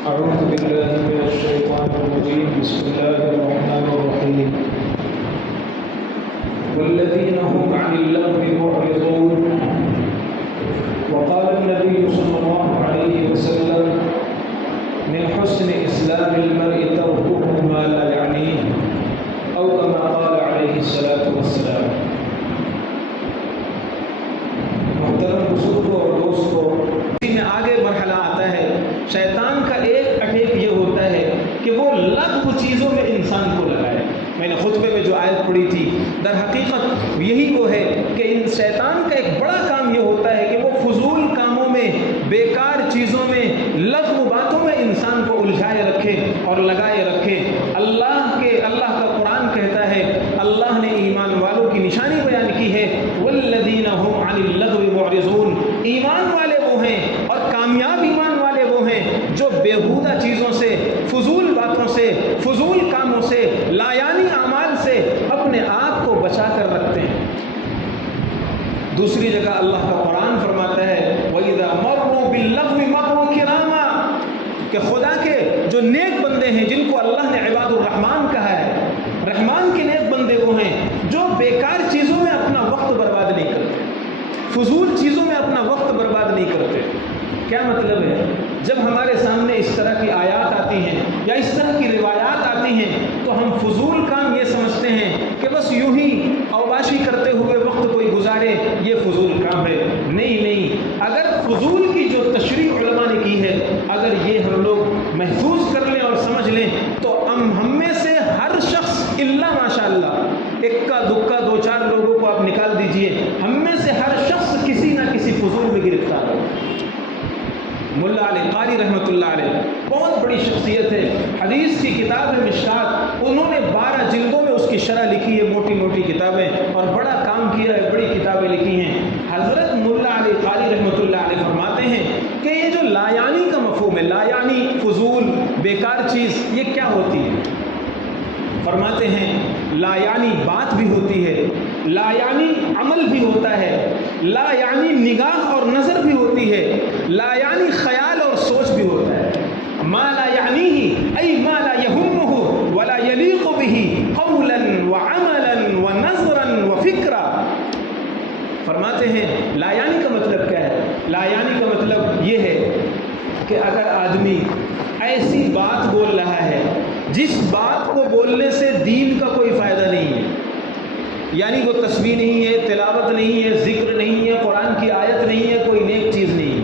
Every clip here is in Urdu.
أعوذ بالله من الشيطان الرجيم بسم الله الرحمن الرحيم والذين هم عن اللغو معرضون وقال النبي صلى الله عليه وسلم من حسن إسلام المرء تركه ما لا يعنيه أو كما قال عليه الصلاة والسلام. محترم بزرگوں اور دوستوں، اسی میں آگے مرحلہ آتا ہے. شیطان کا ایک اٹیک یہ ہوتا ہے کہ وہ لغو چیزوں میں انسان کو لگائے. میں نے خطبے میں جو آیت پڑھی تھی در حقیقت یہی وہ ہے کہ ان شیطان کا ایک بڑا کام یہ ہوتا ہے کہ وہ فضول کاموں میں، بیکار چیزوں میں، لغو باتوں میں انسان کو الجھائے رکھے اور لگائے رکھے. اللہ کا قرآن کہتا ہے، اللہ نے ایمان والوں کی نشانی بیان کی ہے، والذین هم عن اللغو معرضون. ایمان والے وہ ہیں اور کامیاب ایمان والے وہ ہیں جو بیہودہ چیزوں سے، فضول باتوں سے، فضول کاموں سے، لایانی اعمال سے اپنے آپ کو بچا کر رکھتے ہیں. دوسری جگہ اللہ کا قرآن فرماتا ہے وَإِذَا مَرُّوا بِاللَّغْوِ مَرُّوا كِرَامًا، کہ خدا کے جو نیک بندے ہیں جن کو اللہ نے عباد الرحمن کہا ہے، رحمان کے نیک بندے وہ ہیں جو بیکار چیزوں میں اپنا وقت برباد نہیں کرتے، فضول چیزوں میں اپنا وقت برباد نہیں کرتے. کیا مطلب ہے؟ جب ہمارے سامنے اس طرح کی آیات آتی ہیں یا اس طرح کی روایات آتی ہیں تو ہم فضول کام یہ سمجھتے ہیں کہ بس یوں ہی اوباشی کرتے ہوئے وقت کوئی گزارے، یہ فضول کام ہے. نہیں، اگر فضول کی جو تشریح علماء نے کی ہے، اگر یہ ہم لوگ محفوظ کر لیں اور سمجھ لیں تو ہم میں سے ہر شخص الا ماشاء اللہ اکا دکا دو چار لوگوں کو آپ نکال دیجئے، ہم میں سے ہر شخص کسی نہ کسی فضول میں گرفتار ہو. ملا علی قاری رحمۃ اللہ علیہ بہت بڑی شخصیت ہے، حدیث کی کتاب ہے مشکات، انہوں نے 12 جلدوں میں اس کی شرح لکھی ہے، موٹی موٹی کتابیں، اور بڑا کام کیا ہے، بڑی کتابیں لکھی ہیں. حضرت ملا علی قاری رحمۃ اللہ علیہ فرماتے ہیں کہ یہ جو لایانی کا مفہوم ہے، لایانی، فضول، بیکار چیز، یہ کیا ہوتی ہے؟ فرماتے ہیں لا یعنی بات بھی ہوتی ہے، لا یعنی عمل بھی ہوتا ہے، لا یعنی نگاہ اور نظر بھی ہوتی ہے، لا یعنی خیال اور سوچ بھی ہوتا ہے. ما لا یعنیہ ای ما لا یہمہ ولا یلیق بہ قولا وعملا ونظرا وفکرا. فرماتے ہیں لا یعنی کا مطلب کیا ہے؟ لا یعنی کا مطلب یہ ہے کہ اگر آدمی ایسی بات بول رہا ہے جس بات کو بولنے سے دین کا کوئی فائدہ نہیں ہے، یعنی وہ تسبیح نہیں ہے، تلاوت نہیں ہے، ذکر نہیں ہے، قرآن کی آیت نہیں ہے، کوئی نیک چیز نہیں ہے،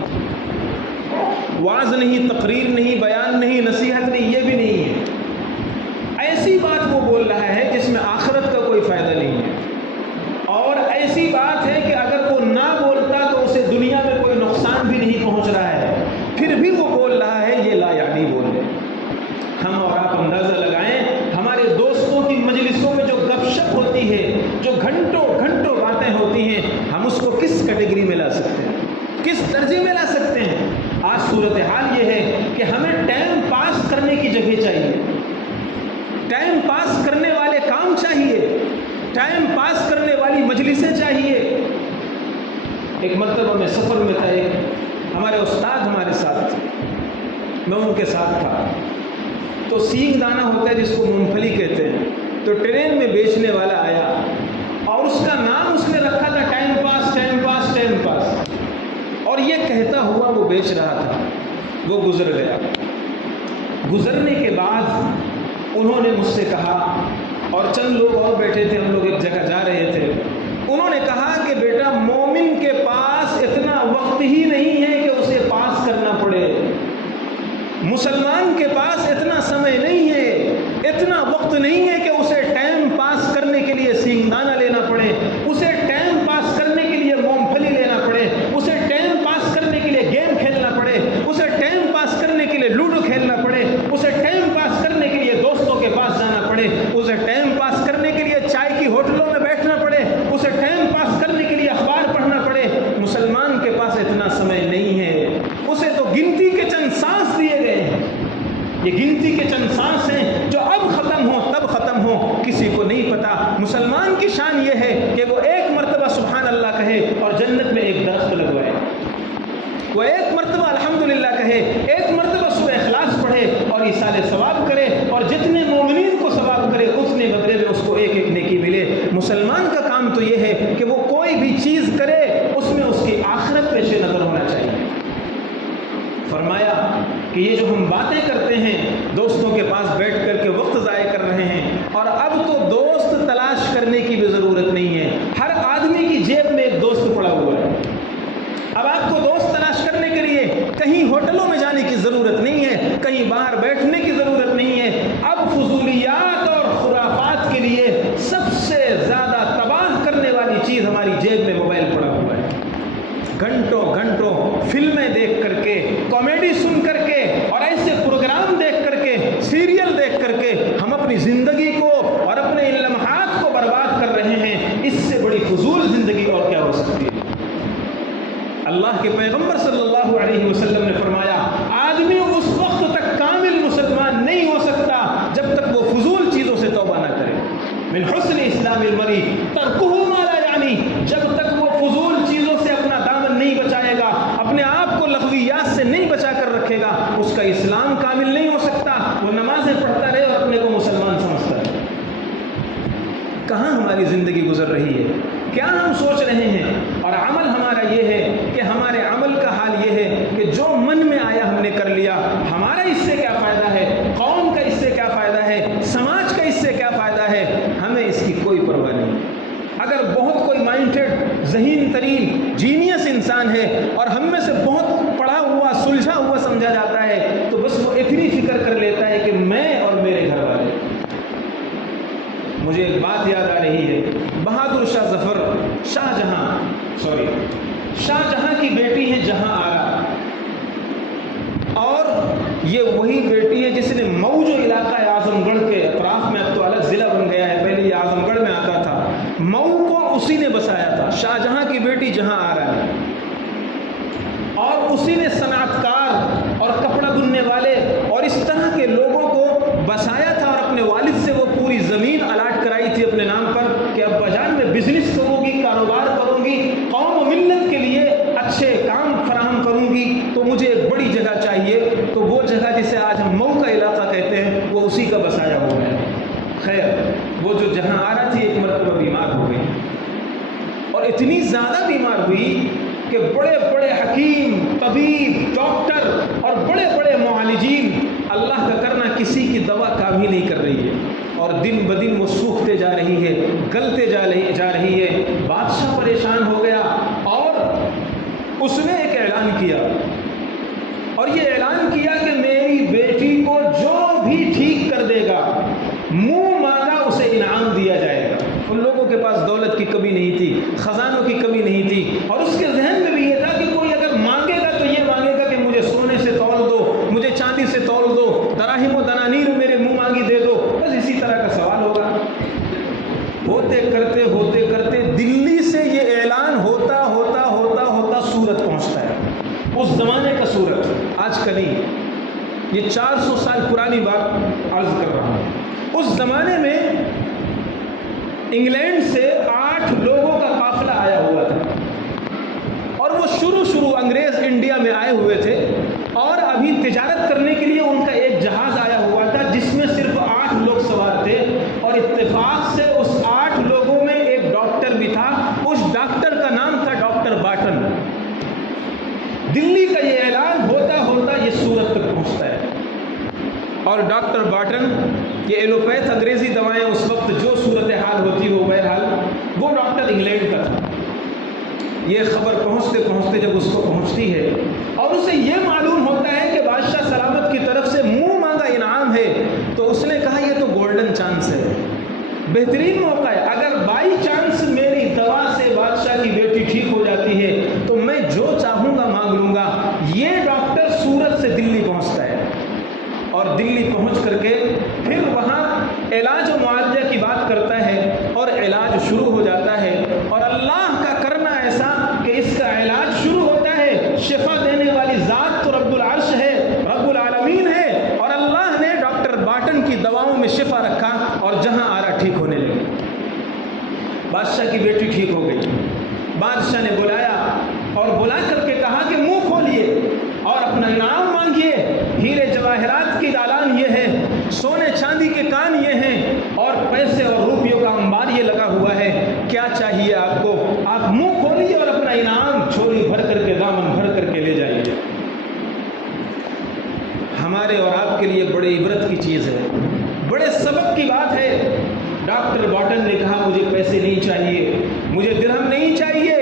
وعظ نہیں، تقریر نہیں، بیان نہیں، نصیحت نہیں، یہ بھی نہیں ہے. ایسی بات وہ بول رہا ہے جس میں آخرت کا کوئی فائدہ نہیں ہے، اور ایسی بات ہے کہ اگر وہ نہ بولتا تو اسے دنیا میں کوئی نقصان بھی نہیں پہنچ رہا ہے، پھر بھی وہ بول رہا ہے، یہ لا یعنی بول رہے. ہم اور آپ اندازہ لگائیں ہمارے دوستوں کی مجلسوں میں جو گپ شپ ہوتی ہے، جو گھنٹوں گھنٹوں باتیں ہوتی ہیں، ہم اس کو کس کیٹیگری میں لا سکتے ہیں، کس درجے میں لا سکتے ہیں؟ آج صورتحال یہ ہے کہ ہمیں ٹائم پاس کرنے کی جگہ چاہیے، ٹائم پاس کرنے والے کام چاہیے، ٹائم پاس کرنے والی مجلسیں چاہیے. ایک مرتبہ میں سفر میں تھا، ایک ہمارے استاد ہمارے ساتھ تھے، میں ان کے ساتھ تھا. تو سینگ دانہ ہوتا ہے جس کو مونگ پھلی کہتے ہیں، تو ٹرین میں بیچنے والا آیا اور اس کا نام اس نے رکھا تھا time pass, time pass, time pass, اور یہ کہتا ہوا وہ بیچ رہا تھا. وہ گزر گیا. گزرنے کے بعد انہوں نے مجھ سے کہا، اور چند لوگ اور بیٹھے تھے، ہم لوگ ایک جگہ جا رہے تھے، انہوں نے کہا کہ بیٹا مومن کے پاس اتنا وقت ہی نہیں ہے کہ اسے پاس کرنا پڑے، مسلمان کے پاس اتنا سمے نہیں ہے، اتنا وقت نہیں ہے کہ اسے ٹائم پاس کرنے کے لیے سینگ دانہ لینا پڑے، اسے ٹائم پاس کرنے کے لیے مونگ پھلی لینا پڑے، اسے ٹائم پاس کرنے کے لیے گیم کھیلنا پڑے، اسے ٹائم پاس کرنے کے لیے لوڈو کھیلنا پڑے، اسے ٹائم پاس کرنے کے لیے دوستوں کے پاس جانا پڑے، اسے ٹائم پاس کرنے کے لیے چائے کی ہوٹلوں میں بیٹھنا پڑے، اسے ٹائم پاس کرنے کے لیے اخبار پڑھنا پڑے. مسلمان کے پاس اتنا سمے نہیں ہے، اسے تو گنتی کے چند سانس دیے گئے ہیں. یہ گنتی کے چند سانس ہیں جو اب ختم ہو تب ختم ہو، کسی کو نہیں پتا. مسلمان کی شان یہ ہے کہ وہ ایک مرتبہ سبحان اللہ کہے اور جنت میں ایک درخت لگوائے، وہ ایک مرتبہ الحمدللہ کہے، ایک مرتبہ سورہ اخلاص پڑھے ایصال ثواب کرے اور جتنے مومنین کو ثواب کرے اتنے بدلے میں اس کو ایک ایک نیکی ملے۔ مسلمان کا کام تو یہ ہے کہ وہ کوئی بھی چیز کرے اس میں اس کی آخرت پیش نظر ہونا چاہیے۔ فرمایا کہ یہ جو ہم باتیں کرتے ہیں دوستوں کے پاس بیٹھ کر کے وقت ضائع کر رہے ہیں، اور اب تو دوست تلاش کرنے کی بھی ضرورت نہیں ہے، ہر آدمی کی جیب میں ایک دوست پڑا ہوا ہے۔ اب آپ کو دوست تلاش کرنے کے لیے کہیں ہوٹلوں میں جانے کی ضرورت نہیں ہے، کہیں باہر بیٹھنے کی ضرورت نہیں ہے۔ اب فضولیات اور خرافات کے لیے سب سے زیادہ تباہ کرنے والی چیز ہماری جیب میں موبائل پڑا ہوا ہے۔ گھنٹوں گھنٹوں فلمیں دیکھ کر کے، کامیڈی سن کر کے اور ایسے پروگرام دیکھ کر کے، سیریل دیکھ کر کے ہم اپنی زندگی کو اور اپنے ان لمحات کو برباد کر رہے ہیں۔ اس سے بڑی فضول زندگی اور کیا ہو سکتی ہے؟ اللہ کے پیغمبر صلی اللہ علیہ وسلم نے فرمایا آدمی اس وقت تک کامل مسلمان نہیں ہو سکتا جب تک وہ فضول چیزوں سے توبہ نہ کرے۔ من حسن اسلام المرء ترکہ ما لا یعنی، جب تک وہ فضول چیزوں سے اپنا دامن نہیں بچائے گا، اپنے آپ کو لغویات سے نہیں بچا کر رکھے گا، اس کا اسلام کامل نہیں ہو سکتا۔ وہ نمازیں پڑھتا رہے اور اپنے کو مسلمان سمجھتا ہے۔ کہاں ہماری زندگی گزر رہی ہے؟ کیا ہم سوچ رہے ہیں؟ اور عمل ہمارا یہ ہے کہ ہمارے عمل کا حال یہ ہے کہ جو من میں آیا ہم نے کر لیا۔ ہمارا اس سے کیا فائدہ ہے؟ قوم کا اس سے کیا فائدہ ہے؟ سماج کا اس سے کیا فائدہ ہے؟ ہمیں اس کی کوئی پرواہ نہیں۔ اگر بہت کوئی مائنڈڈ، ذہین ترین، جینیس انسان ہے اور ہم میں سے بہت پڑھا ہوا، سلجھا ہوا سمجھا جاتا ہے، تو بس وہ اتنی فکر کر لیتا ہے کہ میں اور میرے گھر والے۔ مجھے ایک بات یاد آ رہی ہے، بہادر شاہ ظفر شاہ جہاں کی بیٹی ہے جہاں آرا، اور یہ وہی بیٹی ہے جس نے مئو جو علاقہ ہے اعظم گڑھ کے اطراف میں، اب تو الگ ضلع بن گیا ہے، پہلے یہ اعظم گڑھ میں آتا تھا، مئو کو اسی نے بسایا تھا۔ شاہ جہاں کی بیٹی جہاں آرا ہے، اور اسی نے صنعت کار اور کپڑا بننے والے اور اس طرح کے لوگوں کو بسایا تھا، اور اپنے والد سے وہ پوری زمین الاٹ کرائی تھی اپنے نام پر کہ ابا جان میں بزنس کروں گی، کاروبار کروں گی، قوم و ملت کے لیے اچھے کام فراہم کروں گی، تو مجھے ایک بڑی جگہ چاہیے۔ تو وہ جگہ جسے آج ہم مئو کا علاقہ کہتے ہیں وہ اسی کا بسایا ہوا ہے۔ خیر، وہ جو جہاں آ رہا تھی ایک مرتبہ بیمار ہو گئی، اور اتنی زیادہ بیمار ہوئی کہ بڑے بڑے حکیم، طبیب، ڈاکٹر اور بڑے بڑے معالجین، اللہ کا کرنا کسی کی دوا کام ہی نہیں کر رہی ہے، اور دن بدن وہ سوکھتے جا رہی ہے، گلتے جا رہی ہے۔ بادشاہ پریشان ہو گیا اور اس نے ایک اعلان کیا، اور یہ اعلان کیا کہ میری بیٹی کو جو بھی ٹھیک کر دے گا منہ مانگا اسے انعام دیا جائے گا۔ ان لوگوں کے پاس دولت کی کمی نہیں تھی، خزانوں کی کمی نہیں تھی، اور اس کے ذہن میں بھی یہ تھا کہ کوئی اگر مانگے گا تو یہ مانگے گا کہ مجھے سونے سے تول دو، مجھے چاندی سے تول دو، دراہم و دنانیر میرے منہ مانگی دے دو، بس اسی طرح کا سوال ہوگا۔ ہوتے کرتے دلی سے یہ اعلان ہوتا سورت پہنچتا ہے، اس زمانے کا سورت، آج کل ہی، یہ 400 سال پرانی بات عرض کر رہا ہوں۔ اس زمانے میں انگلینڈ سے 8 لوگوں کا قافلہ آیا ہوا تھا، اور وہ شروع انگریز انڈیا میں آئے ہوئے تھے، اور ابھی تجارت کرنے کے لیے ان کا ایک جہاز آیا ہوا تھا جس میں صرف 8 لوگ سوار تھے، اور اتفاق سے اس 8 لوگوں میں ایک ڈاکٹر بھی تھا۔ اس ڈاکٹر کا نام تھا ڈاکٹر باٹن۔ دلی کا یہ اعلان ہوتا یہ سورت تک پہنچتا ہے، اور ڈاکٹر باٹن، یہ ایلوپیتھ انگریزی دوائیں اس وقت جو صورتحال ہوتی ہو، بہرحال وہ ڈاکٹر انگلینڈ کا تھا۔ یہ خبر پہنچتے جب اس کو پہنچتی ہے اور اسے یہ معلوم ہوتا ہے کہ بادشاہ سلامت کی طرف سے منہ مانگا انعام ہے، تو اس نے کہا یہ تو گولڈن چانس ہے، بہترین موقع ہے، اگر بائی چانس میری دوا سے بادشاہ کی بیٹی ٹھیک ہو جاتی ہے تو میں جو چاہوں گا مانگ لوں گا۔ یہ ڈاکٹر سورت سے دلی پہنچتا ہے، اور دلی پہنچ کر کے پھر وہاں علاج و معالجہ کی بات کرتا ہے، اور علاج شروع ہو جاتا ہے، اور اللہ کا کرنا ایسا کہ اس کا علاج شروع ہوتا ہے۔ شفا دینے والی ذات تو رب العرش ہے، رب العالمین ہے، اور اللہ نے ڈاکٹر باٹن کی دواؤں میں شفا رکھا، اور جہاں آرا ٹھیک ہونے لگی۔ بادشاہ کی بیٹی ٹھیک ہو گئی۔ بادشاہ نے بلایا، اور بلا کر کے کہا کہ منہ کھولیے اور اپنا انعام مانگیے۔ ہیرے جواہرات کی اعلان یہ ہمارے اور آپ کے لیے بڑے عبرت کی چیز ہے، بڑے سبق کی بات ہے۔ ڈاکٹر باٹن نے کہا مجھے پیسے نہیں چاہیے، مجھے درہم نہیں چاہیے،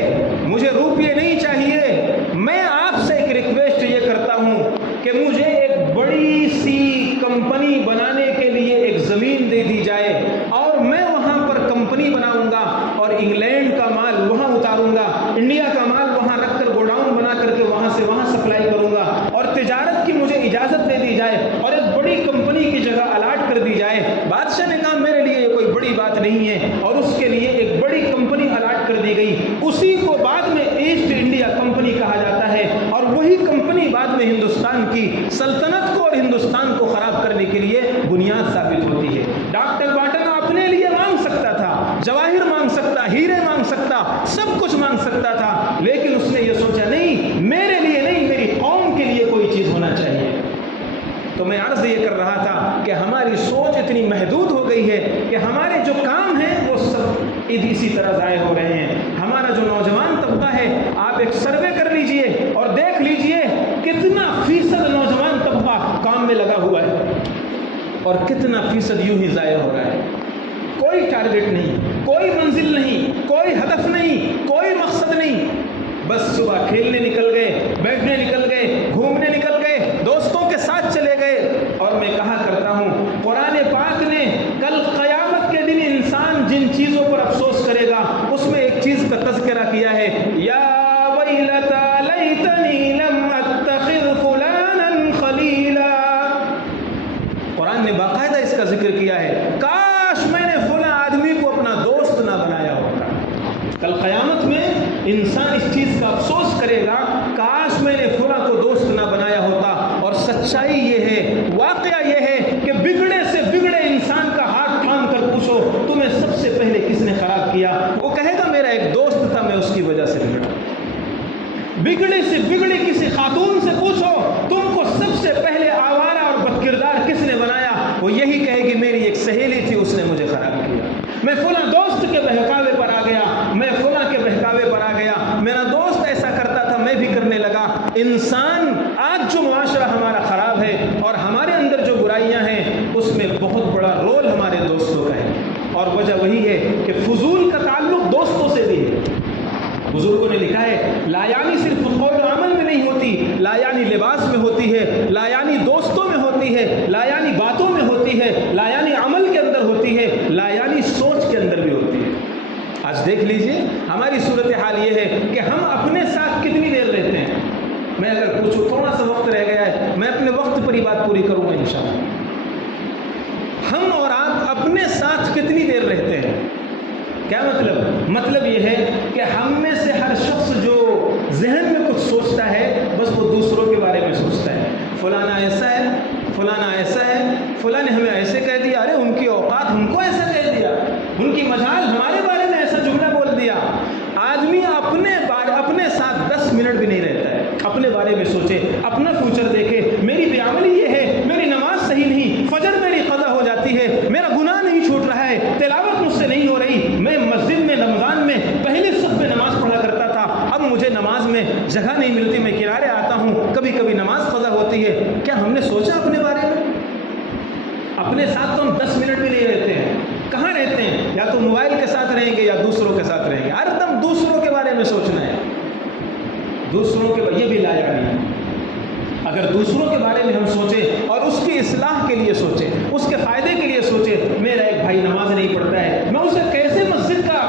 مجھے روپیے نہیں چاہیے، میں آپ سے ایک ریکویسٹ یہ کرتا ہوں کہ مجھے ایک بڑی سی کمپنی بنانے کے لیے ایک زمین دے دی جائے اور میں وہاں پر کمپنی بناؤں گا اور انگلینڈ کا مال وہاں اتاروں گا، انڈیا کا مال وہاں رکھ کر گوڈاؤن بنا کر کے وہاں سے وہاں سپلائی کروں گا، اور تجارت کی مجھے اجازت دے دی جائے اور ایک بڑی کمپنی کی جگہ الاٹ کر دی جائے۔ بادشاہ نے کہا میرے لیے یہ کوئی بڑی بات نہیں ہے، اور اس کے لیے ایک بڑی کمپنی الاٹ کر دی گئی۔ اسی کو بعد میں ایسٹ انڈیا کمپنی کہا جاتا ہے، اور وہی کمپنی بعد میں ہندوستان کی سلطنت کو اور ہندوستان کو خراب کرنے کے لیے بنیاد ثابت ہوتی ہے۔ ڈاکٹر باٹن اپنے لیے مانگ سکتا تھا، جواہر مانگ سکتا، ہیرے مانگ سکتا، سب کچھ مانگ سکتا تھا، لیکن اس نے یہ سوچا نہیں، میرے لیے نہیں، میری قوم کے لیے کوئی چیز ہونا چاہیے۔ تو میں عرض یہ کر رہا تھا کہ ہماری سوچ اتنی محدود ہو گئی ہے کہ ہمارے جو کام ہیں وہ سب اسی طرح ضائع ہو رہے ہیں۔ ہمارا جو نوجوان طبقہ ہے، آپ ایک سروے کر لیجئے اور دیکھ لیجئے کتنا فیصد نوجوان طبقہ کام میں لگا ہوا ہے اور کتنا فیصد یوں ہی ضائع ہو رہا ہے۔ کوئی ٹارگٹ نہیں، کوئی منزل نہیں، کوئی ہدف نہیں، کوئی مقصد نہیں، بس صبح کھیلنے نکل گئے، بیٹھنے نکل گئے، گھومنے نکل گئے، دوستوں کے ساتھ چلے گئے۔ اور میں کہا کرتا ہوں قرآن پاک نے کل قیامت کے دن انسان جن چیزوں پر افسوس کرے گا اس میں ایک چیز کا تذکرہ کیا ہے، یا ویلتا لیتنی لم اتخذ فلانا خلیلا۔ قرآن نے باقاعدہ اس کا ذکر کیا ہے، کاش میں نے فلاں آدمی کو اپنا دوست نہ بنایا ہوتا۔ کل قیامت میں انسان اس چیز کا افسوس کرے گا، کاش میں نے فلاں کو دوست نہ بنایا ہوتا۔ اور سچائی یہ ہے، واقعہ یہ ہے کہ بگڑے سے بگڑے انسان کا ہاتھ تھام کر پوچھو تمہیں سب سے پہلے کس نے خراب کیا، وہ کہے گا میرا ایک دوست تھا، میں اس کی وجہ سے بگڑا۔ بگڑے سے بگڑے کسی خاتون سے پوچھو تم کو سب سے پہلے آوارہ اور بدکردار کس نے بنایا، وہ یہی کہے گی میری ایک سہیلی تھی، اس نے مجھے خراب کیا، میں فلاں دوست کے بہکاوے پر آ گیا، میں فلاں کے بہکاوے پر آ گیا، میرا دوست ایسا کرتا تھا میں بھی کرنے لگا۔ انسان آج جو معاشرہ ہمارا خراب ہے اور ہمارے اندر جو برائیاں ہیں اس میں بہت بڑا رول ہمارے دوستوں کا ہے، اور وجہ وہی ہے کہ فضول کا تعلق دوستوں سے بھی ہے۔ بزرگوں نے لکھا ہے لا یعنی صرف قول و عمل میں نہیں ہوتی، لا یعنی لباس میں ہوتی ہے، لا یعنی دوستوں میں ہوتی ہے، لا یعنی باتوں میں ہوتی ہے، لا یعنی عمل کے اندر ہوتی ہے، لا یعنی سوچ کے اندر بھی ہوتی ہے۔ آج دیکھ لیجئے ہماری صورتحال یہ ہے کہ ہم اپنے ساتھ کتنی دیر رہتے ہیں۔ میں اگر پوچھوں تھوڑا سا وقت رہ گیا ہے، میں اپنے وقت پر ہی بات پوری کروں گا انشاءاللہ۔ ہم اور آپ اپنے ساتھ کتنی دیر رہتے ہیں؟ کیا مطلب؟ مطلب یہ ہے کہ ہم میں سے ہر شخص جو ذہن میں کچھ سوچتا ہے بس وہ دوسروں کے بارے میں سوچتا ہے، فلانا ایسا ہے، فلانا ایسا ہے، فلاں نے ہمیں ایسے کہہ دیا، ارے ان کی اوقات ہم کو ایسا کہہ دیا، ان کی مجال ہمارے بارے میں ایسا جملہ بول دیا۔ آدمی اپنے ساتھ 10 منٹ بھی نہیں رہتا ہے، اپنے بارے میں سوچے، اپنا فیوچر دیکھے، میری بے عملی یہ ہے، میری نماز صحیح نہیں، فجر میری قضا ہو جاتی ہے، میرا گناہ نہیں چھوٹ رہا ہے، تلاوت مجھ سے نہیں ہو رہی، میں مسجد میں رمضان میں پہلے صف میں نماز پڑھا کرتا تھا، اب مجھے نماز میں جگہ نہیں ملتی، میں کنارے آتا ہوں، کبھی کبھی نماز قضا ہوتی ہے۔ کیا ہم نے سوچا اپنے بارے میں؟ اپنے ساتھ تو ہم 10 منٹ بھی نہیں رہتے ہیں۔ کہاں رہتے ہیں؟ یا تو موبائل کے ساتھ رہیں گے یا دوسروں کے ساتھ رہیں گے، ہر دم دوسروں کے بارے میں سوچنا ہے، دوسروں کے یہ بھی لا یعنی ہے۔ اگر دوسروں کے بارے میں ہم سوچیں اور اس کی اصلاح کے لیے سوچیں، اس کے فائدے کے لیے سوچیں، میرا ایک بھائی نماز نہیں پڑھتا ہے، میں اسے کیسے مسجد کا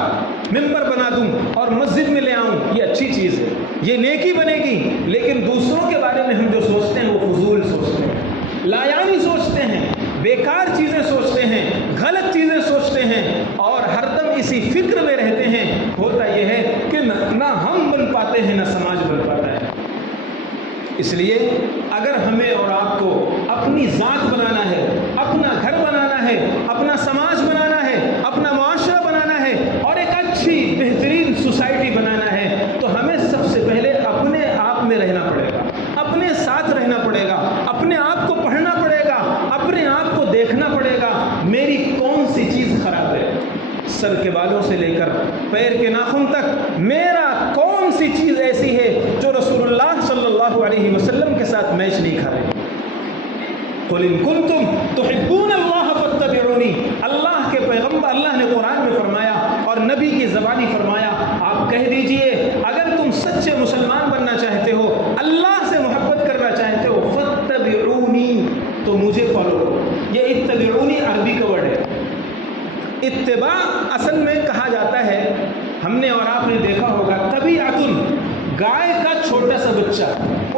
ممبر بنا دوں اور مسجد میں لے آؤں، یہ اچھی چیز ہے، یہ نیکی بنے گی۔ لیکن دوسروں کے بارے میں ہم جو سوچتے ہیں وہ فضول سوچتے ہیں، لا یعنی سوچتے ہیں، بیکار چیزیں سوچتے ہیں، غلط چیزیں سوچتے ہیں، اور ہر دم اسی فکر میں رہتے ہیں۔ ہوتا یہ ہے کہ نہ ہم بن پاتے ہیں نہ سماج بن پاتا ہے۔ اس لیے اگر ہمیں اور آپ کو اپنی ذات بنانا ہے، اپنا گھر بنانا ہے، اپنا سماج بنانا ہے، اپنا معاشرہ بنانا ہے اور ایک اچھی بہترین سوسائٹی بنانا ہے، تو ہمیں سب سے پہلے اپنے آپ میں رہنا پڑے گا، اپنے ساتھ رہنا پڑے گا، اپنے آپ کو پڑھنا پڑے گا، اپنے آپ کو دیکھنا پڑے گا، میری کون سی چیز خراب ہے، سر کے بالوں سے لے کر پیر کے ناخن تک میرا کون سی چیز ایسی ہے جو رسول اللہ صلی اللہ علیہ وسلم کے ساتھ میچ نہیں کھا رہی۔ قل ان کنتم تحبون اللہ فاتبعونی، اللہ کے پیغمبر، اللہ نے قرآن میں فرمایا اور نبی کی زبانی فرمایا، آپ کہہ دیجئے اگر تم سچے مسلمان بننا چاہتے ہو، اللہ سے محبت کرنا چاہتے ہو، فاتبعونی، تو مجھے فالو کرو۔ یہ اتبعونی عربی کا ورڈ ہے۔ اتباع اصل میں کہا جاتا ہے، ہم نے اور آپ نے دیکھا ہوگا، طبیعتن، گائے کا چھوٹا سا بچہ،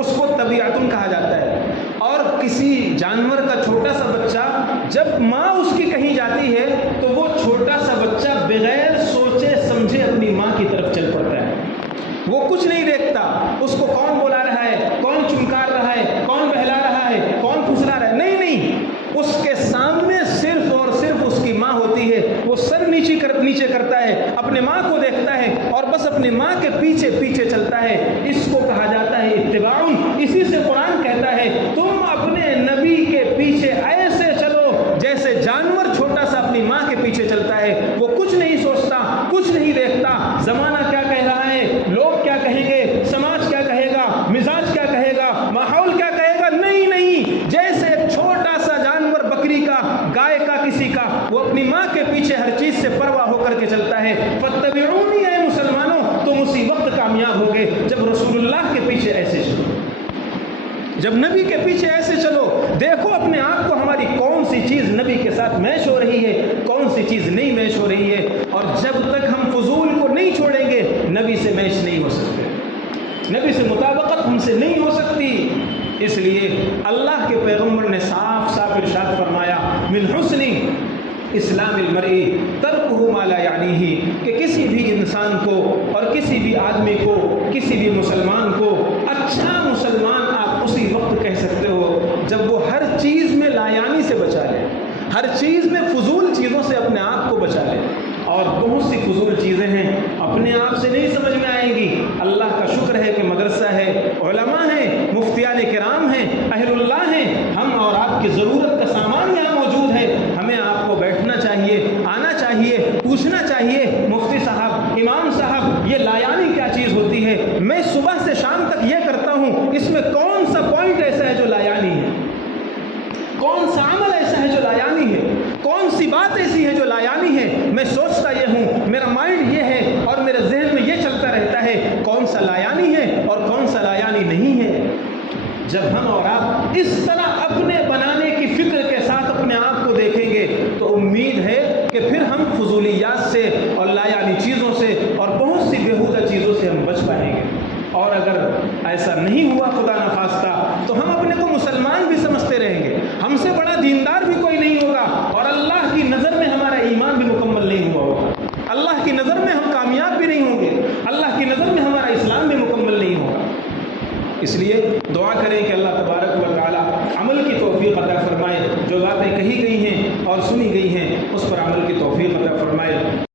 اس کو طبیعتن کہا جاتا ہے، اور کسی جانور کا چھوٹا سا بچہ جب ماں اس کی کہیں جاتی ہے تو وہ چھوٹا سا بچہ بغیر سوچے سمجھے اپنی ماں کی طرف چل پڑتا ہے، وہ کچھ نہیں دیکھتا اس کو کون بلا رہا ہے، کون چمکار رہا ہے، کون بہلا رہا ہے، کون پھسلا رہا ہے، نہیں، اس کے سامنے صرف اور صرف اس کی ماں ہوتی ہے، وہ سر نیچے کرتا ہے، اپنے ماں کو دیکھتا ہے اور بس اپنی ماں کے پیچھے پیچھے چلتا ہے، اس کو کہا جاتا ہے اتباع۔ اسی سے قرآن کہتا ہے تم اپنے نبی کے پیچھے ایسے چلو جیسے جانور چھوٹا سا اپنی ماں کے پیچھے چلتا ہے، وہ کچھ نہیں سوچتا، کچھ نہیں دیکھتا، زمانہ کیا کہہ رہا ہے، لوگ کیا کہیں گے، سماج کیا کہے گا، مزاج کیا کہے گا، ماحول کیا کہے گا، نہیں، جیسے ایک چھوٹا سا جانور، بکری کا، گائے کا، کسی کا، وہ اپنی ماں کے پیچھے ہر چیز سے پرواہ ہو کر کے چلتا ہے۔ فاتبعونی، اے مسلمانوں، تم اسی وقت کامیاب ہوگے جب رسول اللہ کے پیچھے ایسے چلو، جب نبی کے پیچھے ایسے چلو۔ دیکھو اپنے آپ کو، ہماری کون سی چیز نبی کے ساتھ میچ ہو رہی ہے، کون سی چیز نہیں میچ ہو رہی ہے، اور جب تک ہم فضول کو نہیں چھوڑیں گے نبی سے میچ نہیں ہو سکتے، نبی سے مطابقت ہم سے نہیں ہو سکتی۔ اس لیے اللہ کے پیغمبر نے صاف صاف ارشاد فرمایا، من حسن اسلام المرء ترکہ ما لا یعنیہ، کہ کسی بھی انسان کو اور کسی بھی آدمی کو، کسی بھی مسلمان کو اچھا مسلمان آپ اسی وقت کہہ سکتے ہو جب وہ ہر چیز میں لا یعنی سے بچا لے، ہر چیز میں فضول چیزوں سے اپنے آپ کو بچا لے۔ اور بہت سی فضول چیزیں ہیں اپنے آپ سے نہیں سمجھ میں آئیں گی، اللہ کا شکر ہے کہ مدرسہ ہے، علماء ہیں، مفتیان کرام ہیں، اہل اللہ ہیں، ہم اور آپ کی ضرورت کا سامان یہاں موجود ہے، ہمیں آپ کو بیٹھنا چاہیے، آنا چاہیے، پوچھنا چاہیے، مفتی صاحب، امام صاحب، یہ لایانی کیا چیز ہوتی ہے، میں صبح سے شام تک یہ کرتا ہوں، اس میں کون سا پوائنٹ ایسا ہے جو لایانی ہے، کون سا عمل ایسا ہے جو لایانی ہے، کون سی بات ایسی ہے جو لایانی ہے، میں سوچتا یہ ہوں، میرا مائنڈ یہ ہے اور میرے ذہن میں یہ چلتا رہتا ہے، کون سا لایانی ہے اور کون سا لایانی نہیں ہے۔ جب ہم اور آپ اس طرح اپنے بنانے کی فکر کے ساتھ اپنے آپ کو دیکھیں گے تو امید ہے کہ پھر ہم فضولیات سے اور لایانی چیزوں سے اور بہت سی بیہودہ چیزوں سے ہم بچ پائیں گے۔ اور اگر ایسا نہیں ہوا خدا نخواستہ تو ہم اپنے کو مسلمان بھی سمجھتے رہیں گے، ہم سے بڑا دیندار بھی کوئی نہیں ہوگا، اور اللہ کی نظر میں ہمارا ایمان بھی مکمل نہیں ہوا ہوگا، اللہ کی نظر میں ہم کامیاب بھی نہیں ہوں گے، اللہ کی نظر میں ہمارا اسلام بھی مکمل نہیں ہوگا۔ اس لیے دعا کریں کہ اللہ تبارک و تعالی عمل کی توفیق عطا فرمائے، جو باتیں کہی گئی ہیں اور سنی گئی ہیں اس پر عمل کی توفیق عطا فرمائے۔